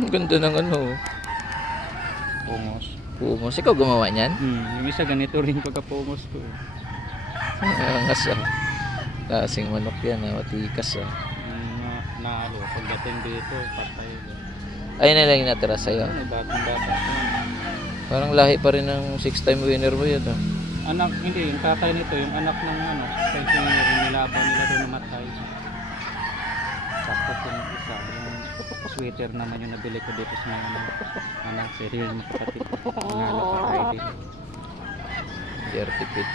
Ang ganda ng ano. Pungos. Pumos. Ikaw gumawa niyan? Yung isa ganito rin pagka-pungos ko. Angas ah. Kasing manok yan ah. Matikas ah. Nalo. Pagdating dito, patay. Ayun na lang yung natira sa'yo. Batang bata. Parang lahi pa rin ng 6-time winner mo yun ah. Anak, hindi. Yung tatay nito, yung anak ng ano, kasi nilaban nila doon namatay. Tapos yung isa, yung sweater naman yung nabili ko dito sa mga anak, serial mo kapatid. Nalo patay din. Dirty pit.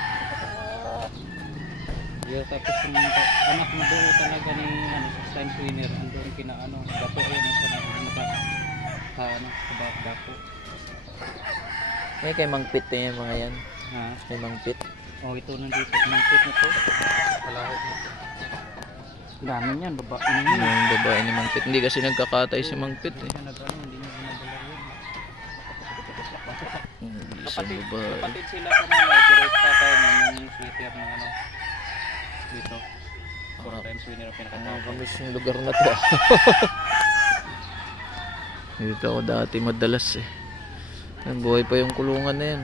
Yeah, tapos yung anak na buo talaga ni ano, science winner, andun kinaano, dapo yun sa dapo. May kay mangpit na yung mga yan. Ha? May mangpit. Oh, ito nandito. Mangpit na to. Palahot na to. Dami niyan, baba. Yung babae ni mangpit. Hindi kasi nagkakatay si mangpit eh. Hindi niya ginagalar yun. Isang babae. Kapatid sila sa mga pero tatay ng sweater ng ano. Dito. 4 times winner ang pinakatawag. Kamis yung lugar na to. Dito ako dati madalas eh. Ang buhay pa yung kulungan na yan.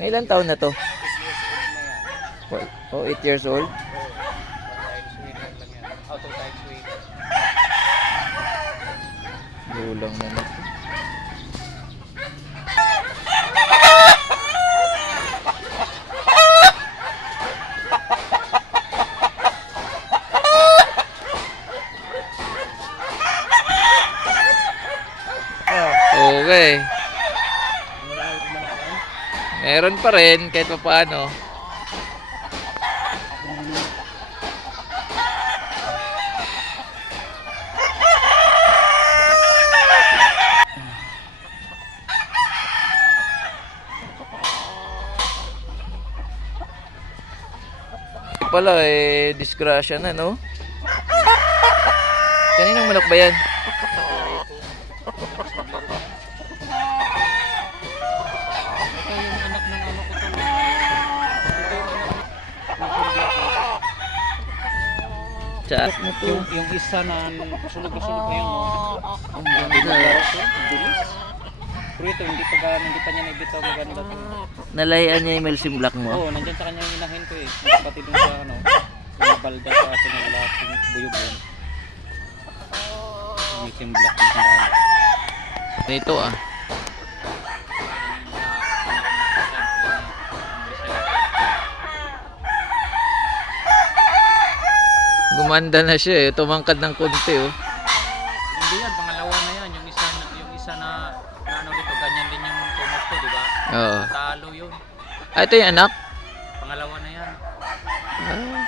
May ilang taon na to? 8 years old? 2 times winner. Gulang na. Okay. Meron pa rin kahit pa paano. Pala eh disgrasya na no. Kaninong manok ba yan? Chat mo to. Yung isa na sunog-sunog na yun. Ang ganda. Bilis. Pero ito, hindi pa niya naibitaw maganda to. Nalayan niya yung Melsim Black mo? Oo, nandyan sa kanya yung inahin ko eh. Kapatid mo sa ano, yung balda sa atin ng laking buyog-buyog. Melsim Black yung sinahan. Ito ah. Gumanda na siya eh. Tumangkad ng konti oh. Hindi yan, pangalawa na yan. Yung isa na ano dito, ganyan din yung tumos ko, di ba? Oo. Talo yun. Ah, ito yung anak? Pangalawa na yan. Ah.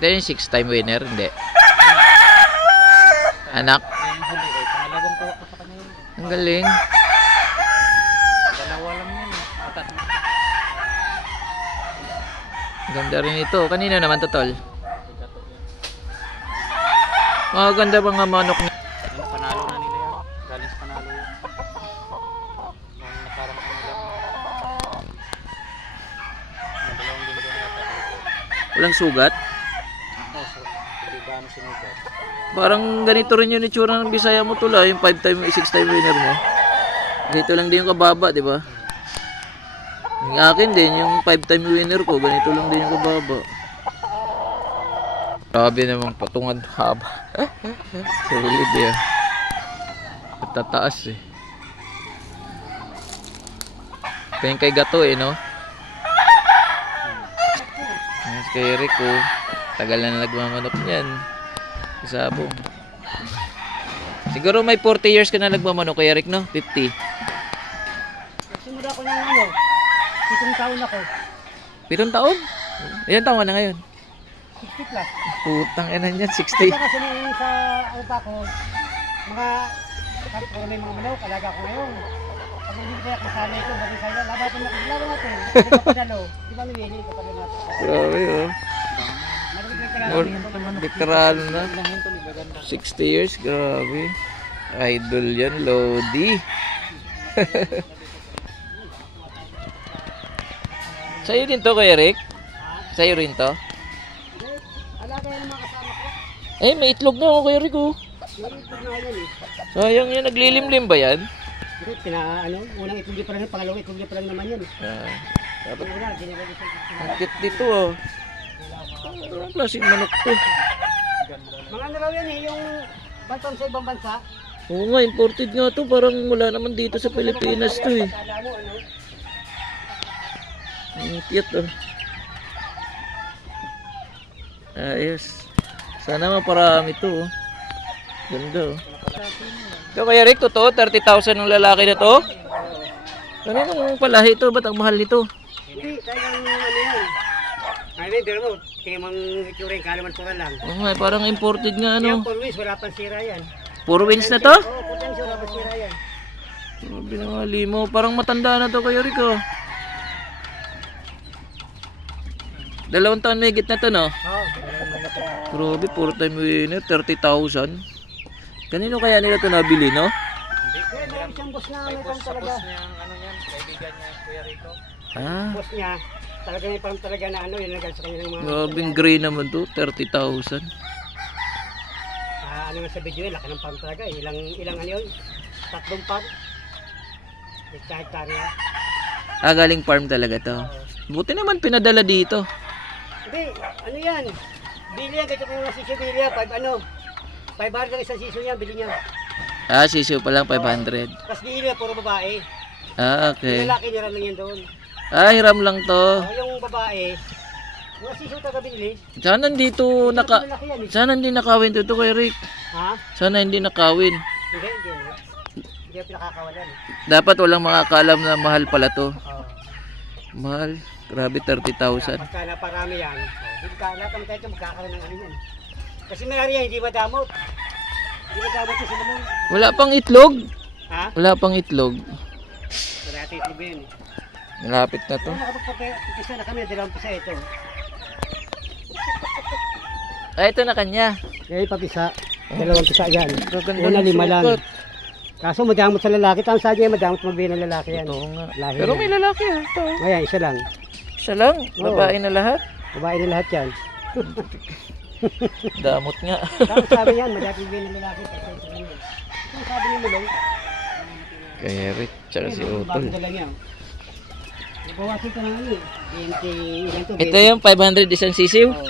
Ito yung 6-time winner? Hindi. Anak? Yung huli eh, pangalawang kuha ko sa kanya yun. Ang galing. Dalawa lang yun. Atat. Ganda rin ito. Kanino naman to, tol? Mga ganda mga manok na. Panalo na nila yan. Galing sa panalo yun. Nung nakarang panalo. Yung dalawang linggo na yata. Walang sugat? Oo, so, hindi ba ano sinugat? Parang ganito rin yung itsura ng Bisaya mo, tol ah. Yung 5-time, 6-time winner mo. Ganito lang din yung kababa, di ba? Yung akin din, yung 5-time winner ko, ganito lang din yung kababa. Grabe namang patungan haba. Solid eh. At tataas eh. Kaya kay Gato eh, no? Mas kay Eric oh. Tagal na nagmamanok niyan. Isabong. Siguro may 40 years ka na nagmamanok kay Eric, no? 50. Simula ko ng ano, 7 taon ako. 7 taon? Ilan taon ka na ngayon? 60 plus. Putang ina niyan, 60. Kasi nung sa upa ko, kung may mga manok, alaga ko ngayon. Pag hindi kaya kasali ito, bagay sa'yo, laban natin. Hindi pa padalo. Di ba nilili ko pala natin? Grabe oh. Literal na. 60 years, grabe. Idol yan, Lodi. Sa'yo din to, Kuya Rick? Sa'yo rin to? Hindi, alaga yan ang mga kasama ko. Eh, may itlog na ako, Kuya Rick, oh. May itlog na yan eh. Sayang yan, naglilimlim ba yan? Hindi, unang itlog niya pa lang, pangalawang itlog niya pa lang naman yan eh. Dapat Wala, ginagawa sa itlog. ang cute dito, oh. Anong klaseng manok to? Mga ano raw yan eh, yung bantam sa ibang bansa. Oo nga, imported nga to. Parang wala naman dito sa Pilipinas to, eh. Kala mo ano? Ang cute, oh. Ayos. Sana maparami to, oh. Ganda, oh. Ito, Kuya Rick, totoo? 30,000 ng lalaki na to? Ano nung palahi to? Ba't ang mahal nito? Hindi, talagang ano yan. Ay, hindi, pero mo, tingin mong itsura yung kalaman lang. Oo nga, parang imported nga, Yung ano. Purwis, wala pang sira yan. Puro wins na to? Oo, potensya, wala pang sira yan. Grabe na nga, limo. Parang matanda na to, Kuya Rick, oh. 2 taon may na to, no? Oo, Grabe, 4-time winner, 30,000. Kanino kaya nila to nabili, no? kaya meron siyang boss na may pang talaga. Ah, Boss niya, talaga may pang talaga na ano, yun nagal sa kanya ng mga... grabing gray naman to, 30,000. Ano nga sa video yun, laki ng pang talaga. Ilang ano yun? 3 pang. Hektar-hektarya. Ah, galing farm talaga to. Buti naman pinadala dito. Hindi, ano yan? Bili yan, ganito kung nasisyo bili yan. 500 lang isang sisyo niya, bili niya. Ah, sisiyo pa lang, 500. Tapos bili niya, puro babae. Ah, Yung okay. lalaki niram lang yan doon. Ah, hiram lang to. Yung babae, yung sisyo taga binili. Sana dito Malaki yan eh. Sana hindi nakawin to, Kuya Rick. Ha? Sana hindi nakawin. Hindi. Hindi yung pinakakawalan. Dapat walang makakalam na mahal pala to. Oo. Mahal. Grabe, 30,000. Pagka naparami yan, hindi ka lahat ng tayo magkakaroon ng ano yan. Kasi mayari yan, hindi madamot. Hindi madamot yung sinamon. Wala pang itlog. Ha? Wala pang itlog. Wala natin itlog yun. Malapit na to. Kung nakapagpapisa na kami, dalawang pisa ito. Ah, ito na kanya. Kaya papisa, dalawang pisa yan. Gaganda Una ng 5 lang. sukat. Kaso madamot sa lalaki, tawang sa niya madamot magbigay ng lalaki yan. Oo nga. Lahi Pero yan. may lalaki, ah. Ito. Ayan, isa lang. Isa lang. Oo. Babae na lahat. Babae na lahat yan. Damot nga. Tapos sabi niyan, madamot magbigay ng lalaki. Ito sabi ni Mulong. Kaya Rick, tsaka si Utol. Bago dala niya. Bawasin ka na nga eh. 20, ilan to? Ito yung 500 isang sisiw. Oo.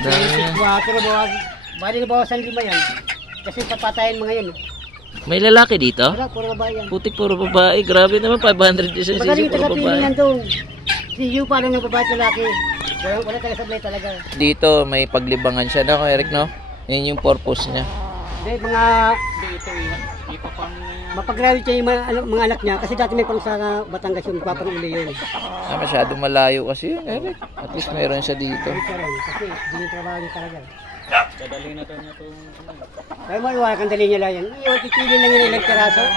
Dami yan. 24, bali na bawasan 5 yan. Kasi papatayin mga yan. May lalaki dito? Wala, puro babae yan. Putik, puro babae. Grabe naman, 500 isang Magaling sisiw, puro taga-pili babae. yan doon. Si Yu pa lang ng babae at lalaki. Wala taga-sablay talaga. Dito, may paglibangan siya na, Eric, no? Yun yung purpose niya. Hindi, mga... Mapag-graduate siya yung mga anak niya. Kasi dati may pang sa Batangas yung papanuli yun. Ah, masyadong malayo kasi yun, Eric. At least meron siya dito. Kasi hindi yung trabaho niya talaga. Kadali na to niya itong Kaya mo iwanan kang dali niya lang yan. Iyon, titili lang yun ilang karaso. alam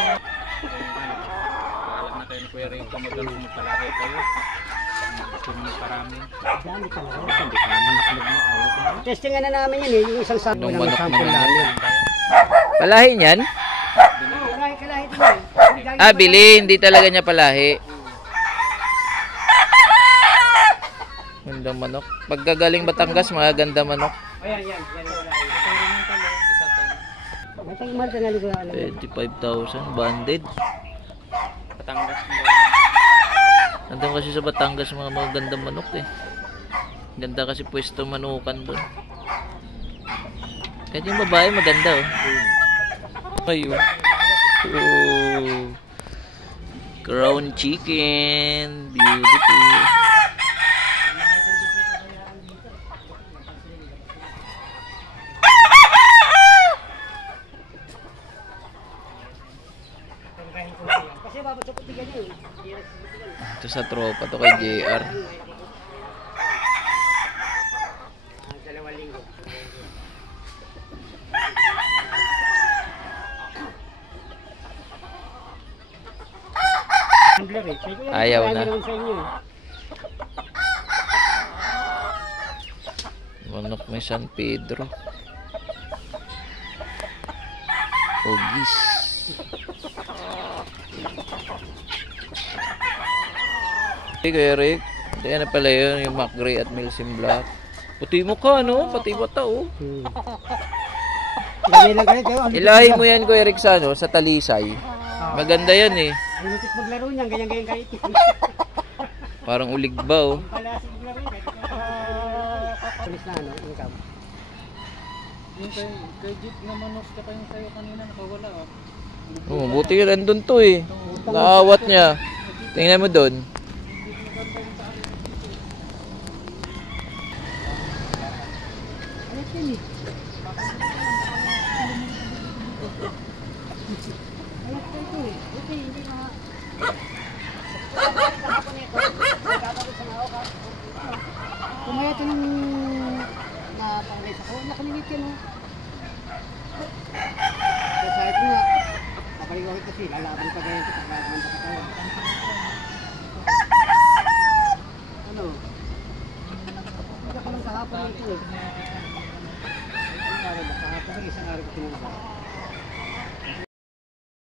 na kayo ni Kuya Rico magpalaki kayo. Gusto niyo parami. Dami talaga. Hindi ka naman nakalog mo. Testingan na namin yan eh. Yung isang sample Nung ng manok sample naman namin. yan. Palahin yan? Oo, kahit kalahit yun eh. Ah, bili. Hindi talaga niya palahi. Ganda manok. Pagkagaling Batangas, mga ganda manok. Ayan, yan. Matang mahal ka nga ligo na alam. 25,000. Banded. Batangas mo. Nandun kasi sa Batangas mga magandang manok eh. Ganda kasi pwesto manukan doon. Kahit yung babae maganda oh. Ayun. Oh. Crown chicken. Beautiful. Kasi babot sa putigan yun. Ito sa tropa to kay JR. 2 linggo. Handler eh. Sabi ko, Ayaw marami na. naman sa inyo eh. Manok may San Pedro. Ogis. Hey, Kuya Eric. Ayan na pala yun, yung Mac Gray at Milsim Black. Puti mo ka, no? Pati bata, oh. Lagay lang ganito. Ilahi mo yan, Kuya Eric, sa, ano, sa talisay. Maganda yan, eh. Ang lupit maglaro niyan, ganyan-ganyan kahit. Parang ulig ba, oh. Pala si maglaro niyan kahit. Pulis na ano, income. Yung kay Jeep na manok ka pa yung sayo kanina nakawala oh. Oh, buti ka nandun to, eh. Naawat niya. Tingnan mo doon. Ano yun eh? Alam ko ito eh. Buti, hindi na. Kumaya ito nung napanglays ako. Nakalimit yan oh. Kaya sabi ko nga, kapalik ko kasi lalaban pa ganyan ito. Lalaban pa katawan. Ano? Hindi ako lang sa hapon ito eh. Isang araw ba? Sa hapon isang araw ko pinulaba.